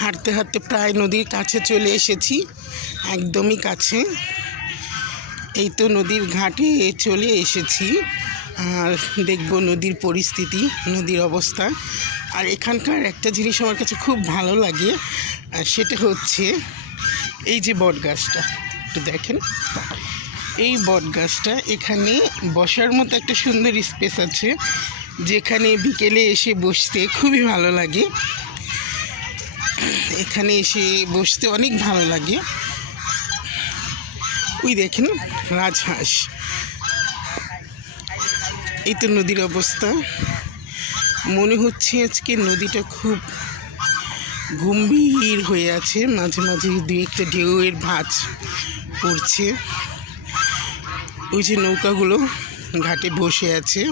হাঁটতে হাঁটতে প্রায় নদীর কাছে চলে এসেছি, একদমই কাছে। এই তো নদীর ঘাটে চলে এসেছি, আর দেখব নদীর পরিস্থিতি, নদীর অবস্থা। আর এখানকার একটা জিনিস আমার কাছে খুব ভালো লাগে, আর সেটা হচ্ছে এই যে বট গাছটা, একটু দেখেন। এই বট গাছটা, এখানে বসার মতো একটা সুন্দর স্পেস আছে, যেখানে বিকেলে এসে বসতে খুবই ভালো লাগে। এখানে এসে বসতে অনেক ভালো লাগে। ওই দেখেন রাজহাঁস। এই তো নদীর অবস্থা। মনে হচ্ছে আজকে নদীটা খুব গম্ভীর হয়ে আছে, মাঝে মাঝে দুই একটা ঢেউয়ের ভাঁজ পড়ছে। ওই যে নৌকাগুলো ঘাটে বসে আছে।